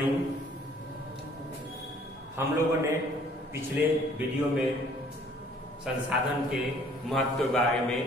Morning. हम लोगों ने पिछले वीडियो में संसाधन के महत्व के बारे में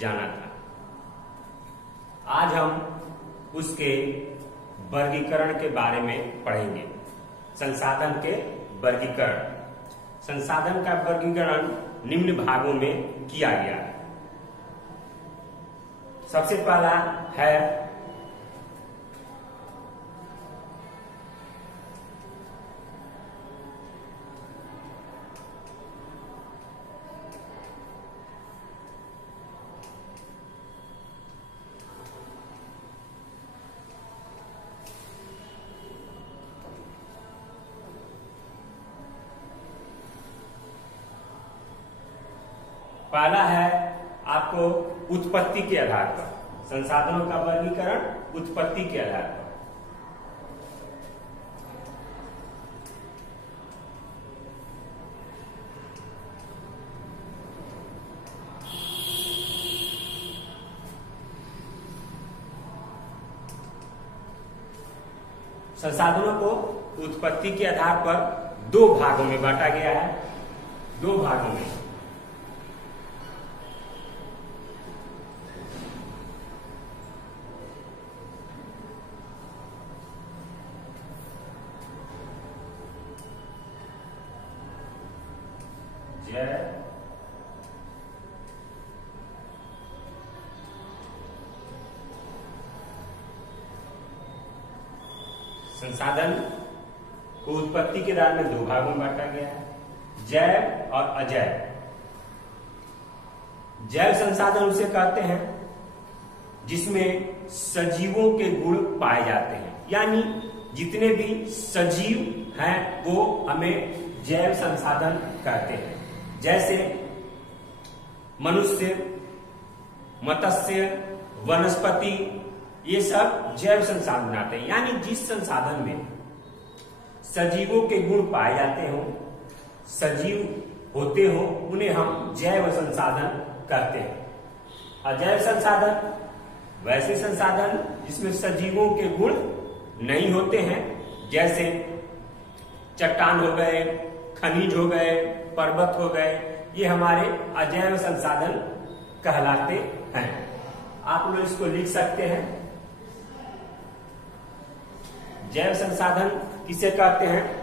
जाना था। आज हम उसके वर्गीकरण के बारे में पढ़ेंगे। संसाधन के वर्गीकरण। संसाधन का वर्गीकरण निम्न भागों में किया गया है। सबसे पहला है पहला है आपको उत्पत्ति के आधार पर। संसाधनों का वर्गीकरण उत्पत्ति के आधार पर। संसाधनों को उत्पत्ति के आधार पर दो भागों में बांटा गया है। दो भागों में। संसाधन को उत्पत्ति के आधार में दो भागों में बांटा गया है, जैव और अजैव। जैव संसाधन उसे कहते हैं जिसमें सजीवों के गुण पाए जाते हैं, यानी जितने भी सजीव हैं वो हमें जैव संसाधन कहते हैं। जैसे मनुष्य, मत्स्य, वनस्पति, ये सब जैव संसाधन आते हैं। यानी जिस संसाधन में सजीवों के गुण पाए जाते हो, सजीव होते हो, उन्हें हम जैव संसाधन कहते हैं। अजैव संसाधन वैसे संसाधन जिसमें सजीवों के गुण नहीं होते हैं, जैसे चट्टान हो गए, खनिज हो गए, पर्वत हो गए, ये हमारे अजैव संसाधन कहलाते हैं। आप लोग इसको लिख सकते हैं। जैव संसाधन किसे कहते हैं?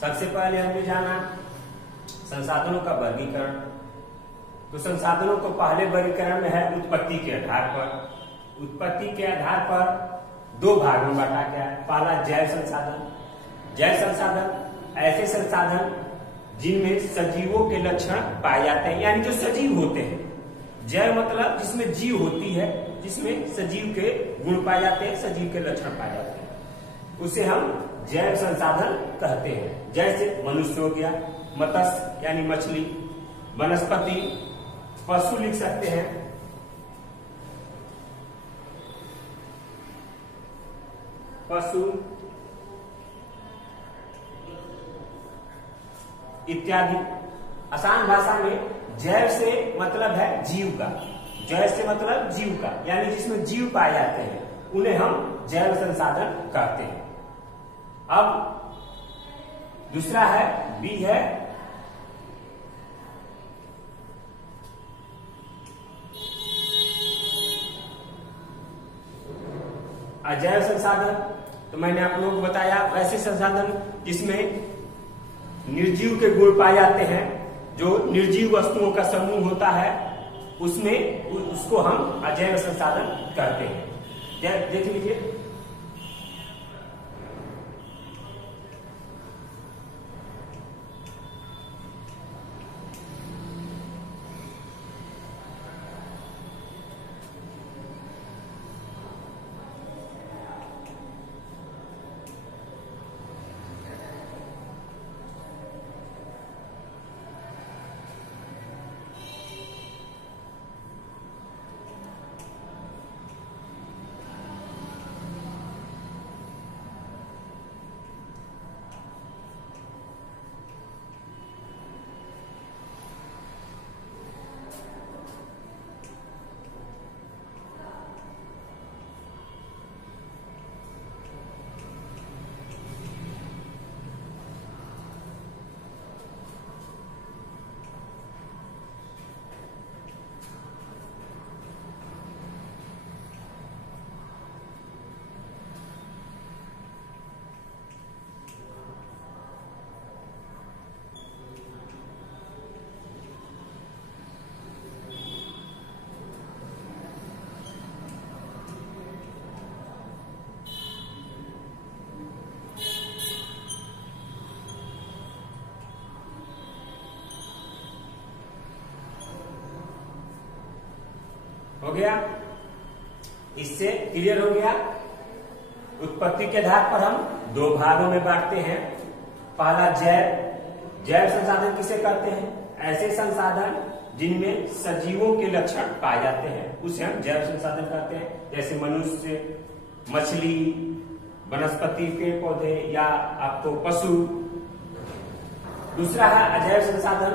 सबसे पहले हमने जाना संसाधनों का वर्गीकरण। तो संसाधनों को पहले वर्गीकरण में है उत्पत्ति के आधार पर। उत्पत्ति के आधार पर दो भागों में बांटा गया है। पहला जैव संसाधन। जैव संसाधन ऐसे संसाधन जिनमें सजीवों के लक्षण पाए जाते हैं, यानी जो सजीव होते हैं। जैव मतलब जिसमें जीव होती है, जिसमें सजीव के गुण पाए जाते हैं, सजीव के लक्षण पाए जाते हैं, उसे हम जैव संसाधन कहते हैं। जैसे मनुष्य हो गया, मत्स्य यानी मछली, वनस्पति, पशु लिख सकते हैं, पशु इत्यादि। आसान भाषा में जैव से मतलब है जीव का। जैव से मतलब जीव का, यानी जिसमें जीव पाए जाते हैं, उन्हें हम जैव संसाधन कहते हैं। अब दूसरा है बी है अजैव संसाधन। तो मैंने आप लोगों को बताया वैसे संसाधन जिसमें निर्जीव के गुण पाए जाते हैं, जो निर्जीव वस्तुओं का समूह होता है, उसमें उसको हम अजैव संसाधन कहते हैं। देख लीजिए, हो गया, इससे क्लियर हो गया। उत्पत्ति के आधार पर हम दो भागों में बांटते हैं। पहला जैव संसाधन किसे कहते हैं? ऐसे संसाधन जिनमें सजीवों के लक्षण पाए जाते हैं उसे हम जैव संसाधन कहते हैं, जैसे मनुष्य, मछली, वनस्पति, पेड़ पौधे या आपको पशु। दूसरा है अजैव संसाधन,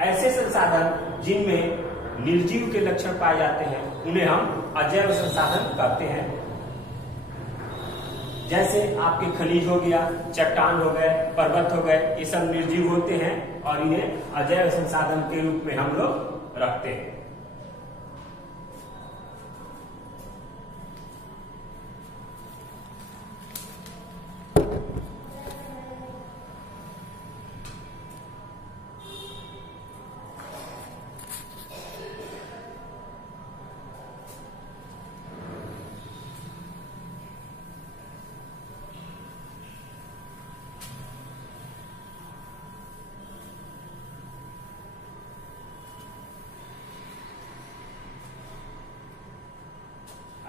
ऐसे संसाधन जिनमें निर्जीव के लक्षण पाए जाते हैं उन्हें हम अजैव संसाधन कहते हैं। जैसे आपके खनिज हो गया, चट्टान हो गए, पर्वत हो गए, ये सब निर्जीव होते हैं और इन्हें अजैव संसाधन के रूप में हम लोग रखते हैं।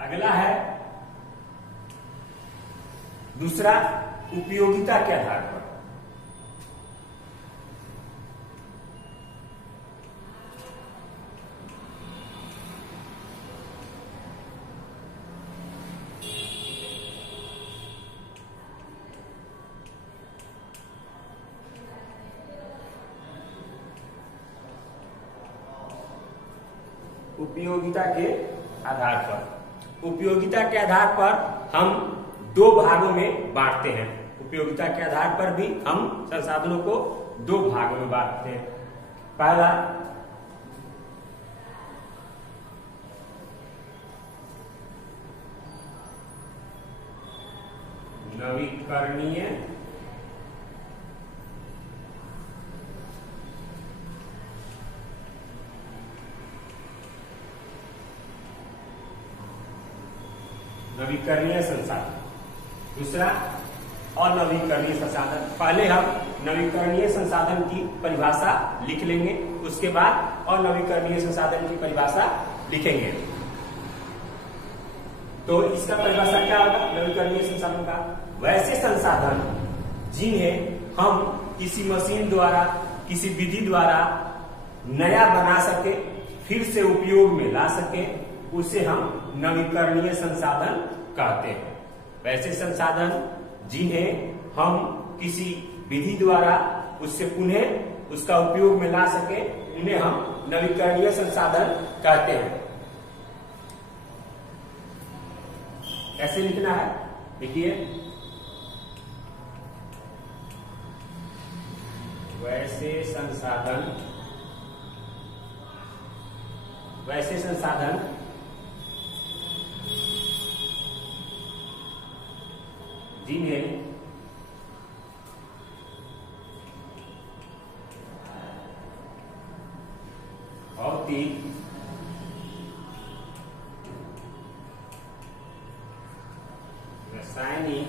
अगला है दूसरा, उपयोगिता के आधार पर। उपयोगिता के आधार पर, उपयोगिता के आधार पर हम दो भागों में बांटते हैं। उपयोगिता के आधार पर भी हम संसाधनों को दो भागों में बांटते हैं। पहला नवीकरणीय संसाधन, दूसरा अनवीकरणीय संसाधन। पहले हम नवीकरणीय संसाधन की परिभाषा लिख लेंगे, उसके बाद अनवीकरणीय संसाधन की परिभाषा लिखेंगे। तो इसका परिभाषा क्या होगा नवीकरणीय संसाधन का? वैसे संसाधन जिन्हें हम किसी मशीन द्वारा, किसी विधि द्वारा नया बना सके, फिर से उपयोग में ला सके, उसे हम नवीकरणीय संसाधन कहते हैं। वैसे संसाधन जिन्हें हम किसी विधि द्वारा उससे पुनः उसका उपयोग में ला सके, उन्हें हम नवीकरणीय संसाधन कहते हैं। कैसे लिखना है देखिए, वैसे संसाधन जिन्हें भौतिक रासायनिक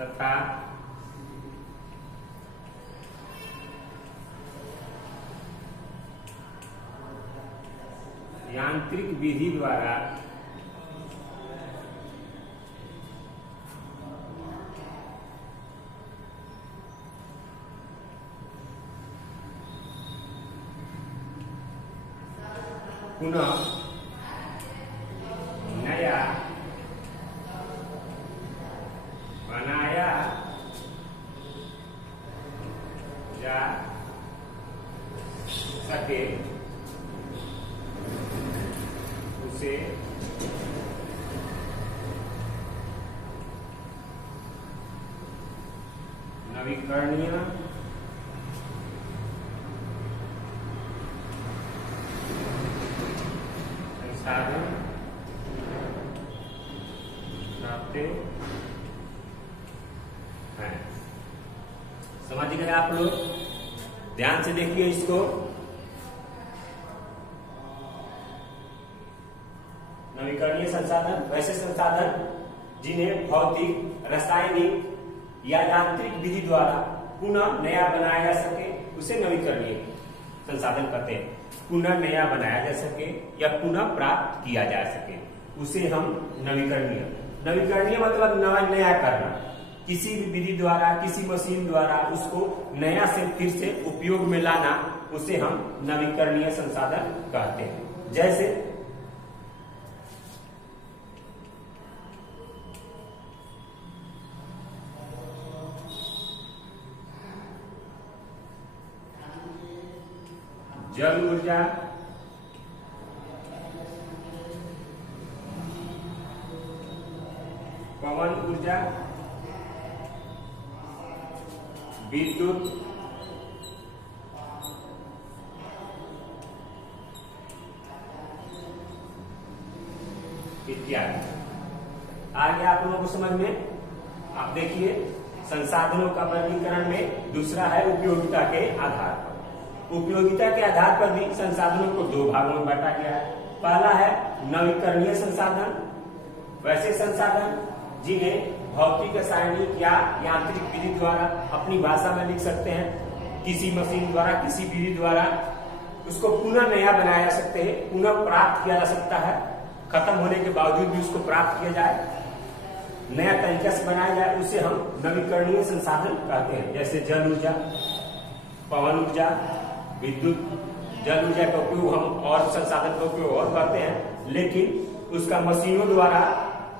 तथा यांत्रिक विधि द्वारा पुनः नया बनाया जा सके उसे नवीकरणीय संसाधन कहते हैं। समझ गए आप लोग? ध्यान से देखिए इसको। नवीकरणीय संसाधन वैसे संसाधन जिन्हें भौतिक, रासायनिक या यांत्रिक विधि द्वारा पुनः नया बनाया जा सके उसे नवीकरणीय संसाधन कहते हैं। पुनः नया बनाया जा सके या पुनः प्राप्त किया जा सके उसे हम नवीकरणीय मतलब नया करना, किसी भी विधि द्वारा, किसी मशीन द्वारा उसको नया से फिर से उपयोग में लाना, उसे हम नवीकरणीय संसाधन कहते हैं। जैसे जल ऊर्जा, पवन ऊर्जा, विद्युत, इत्यादि। आगे आप लोगों को समझ में, आप देखिए संसाधनों का वर्गीकरण में दूसरा है उपयोगिता के आधार पर। उपयोगिता के आधार पर भी संसाधनों को दो भागों में बांटा गया है। पहला है नवीकरणीय संसाधन, वैसे संसाधन जिन्हें भौतिक, रासायनिक या यांत्रिक विधि द्वारा, अपनी भाषा में लिख सकते हैं, किसी मशीन द्वारा, किसी विधि द्वारा उसको पुनः नया बनाया जा सकते हैं, पुनः प्राप्त किया जा सकता है, खत्म होने के बावजूद भी उसको प्राप्त किया जाए, नया तरीका से बनाया जाए, उसे हम नवीकरणीय संसाधन कहते हैं। जैसे जल ऊर्जा, पवन ऊर्जा, विद्युत। जल ऊर्जा का उपयोग हम और संसाधन का उपयोग और करते हैं, लेकिन उसका मशीनों द्वारा,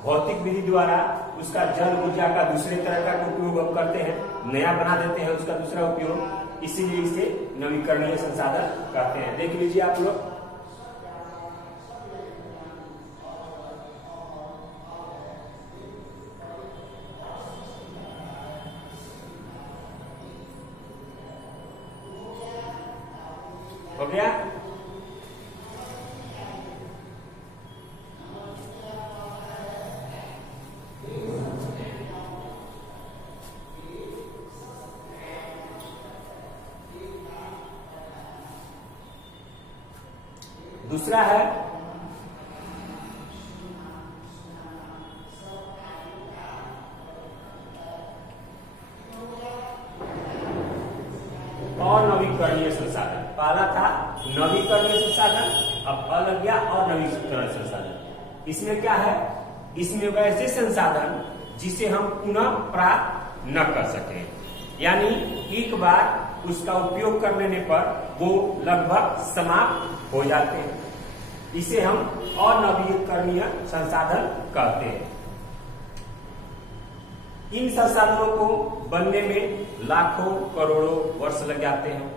भौतिक विधि द्वारा उसका जल ऊर्जा का दूसरे तरह का उपयोग हम करते हैं, नया बना देते हैं उसका दूसरा उपयोग, इसीलिए इसे नवीकरणीय संसाधन कहते हैं। देख लीजिए आप लोग। हो गया? दूसरा है अनवीकरणीय संसाधन। पहला था नवीकरणीय संसाधन, अब अलग गया और नवीकरण संसाधन। इसमें क्या है? इसमें वैसे संसाधन जिसे हम पुनः प्राप्त न कर सके, यानी एक बार उसका उपयोग कर लेने पर वो लगभग समाप्त हो जाते हैं, इसे हम अनवीकरणीय संसाधन कहते हैं। इन संसाधनों को बनने में लाखों करोड़ों वर्ष लग जाते हैं,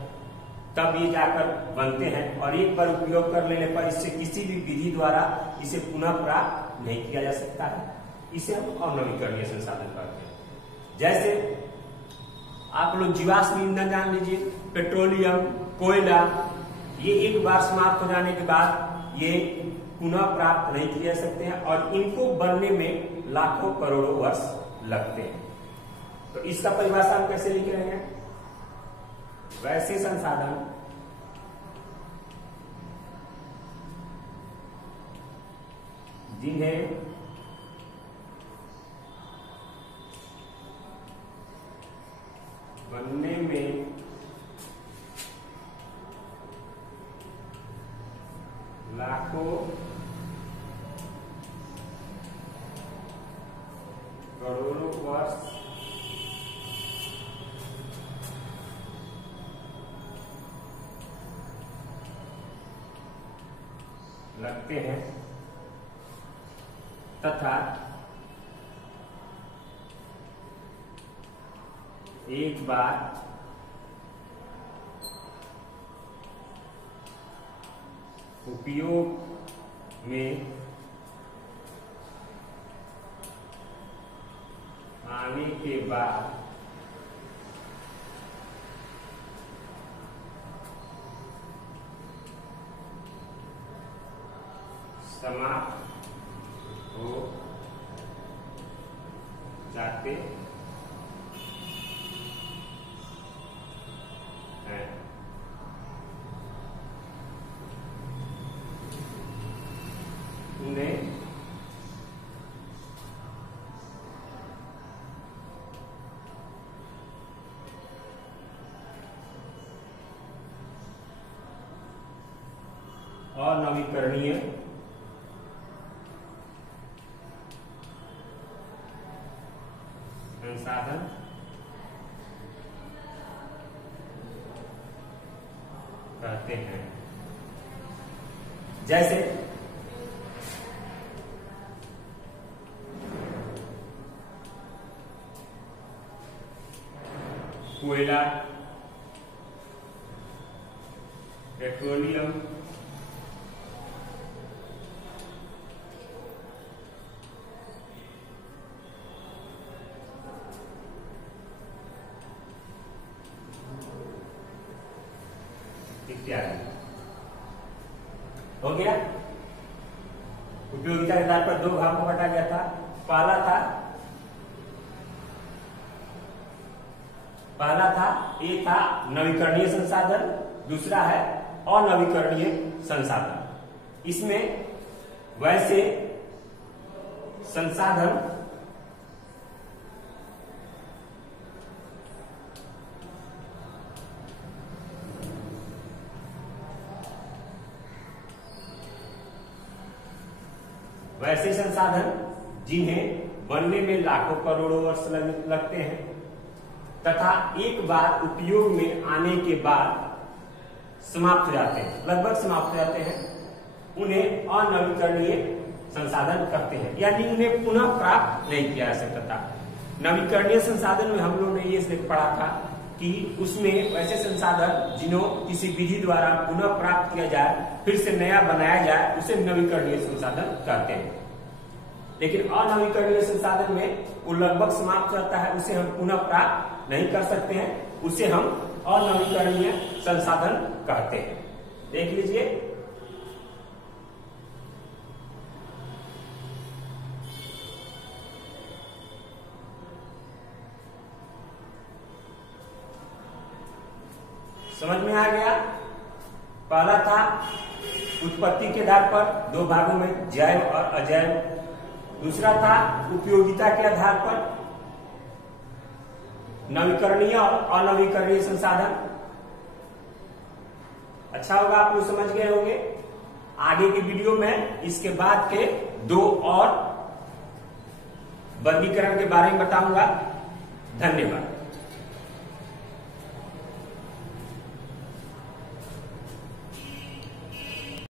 तब ये जाकर बनते हैं, और एक बार उपयोग कर लेने पर इससे किसी भी विधि द्वारा इसे पुनः प्राप्त नहीं किया जा सकता है। इसे हम अनवीकरणीय संसाधन कहते हैं। जैसे आप लोग जीवाश्म ईंधन जान लीजिए, पेट्रोलियम, कोयला, ये एक बार समाप्त हो जाने के बाद ये पुनः प्राप्त नहीं किए जा सकते हैं और इनको बनने में लाखों करोड़ों वर्ष लगते हैं। तो इसका परिभाषा हम कैसे लिख रहे हैं? वैसे संसाधन जिन्हें बनने में लाखों करोड़ों वर्ष लगते हैं तथा एक बार उपयोग में आने के बाद समाप्त हो जाते हैं। उन्हें अनवीकरणीय संसाधन कहते हैं। जैसे कोयला, पेट्रोलियम, इत्यादि। हो गया। उपयोगिता के आधार पर दो भागों में बांटा गया था। पहला था ये था नवीकरणीय संसाधन, दूसरा है अनवीकरणीय संसाधन। इसमें वैसे संसाधन जिन्हें बनने में लाखों करोड़ों वर्ष लगते हैं तथा एक बार उपयोग में आने के बाद समाप्त हो जाते हैं, लगभग समाप्त हो जाते हैं, उन्हें अनवीकरणीय संसाधन कहते हैं। यानी उन्हें पुनः प्राप्त नहीं किया जा सकता था। नवीकरणीय संसाधन में हम लोग ने ये पढ़ा था कि उसमें वैसे संसाधन जिन्हों किसी विधि द्वारा पुनः प्राप्त किया जाए, फिर से नया बनाया जाए, उसे नवीकरणीय संसाधन कहते हैं। लेकिन अनवीकरणीय संसाधन में वो लगभग समाप्त हो जाता है, उसे हम पुनः प्राप्त नहीं कर सकते हैं, उसे हम अनवीकरणीय संसाधन कहते हैं। देख लीजिए, समझ में आ गया। पहला था उत्पत्ति के आधार पर दो भागों में, जैव और अजैव। दूसरा था उपयोगिता के आधार पर नवीकरणीय और अनवीकरणीय संसाधन। अच्छा होगा, आप लोग समझ गए होंगे। आगे की वीडियो में इसके बाद के दो और वर्गीकरण के बारे में बताऊंगा। धन्यवाद।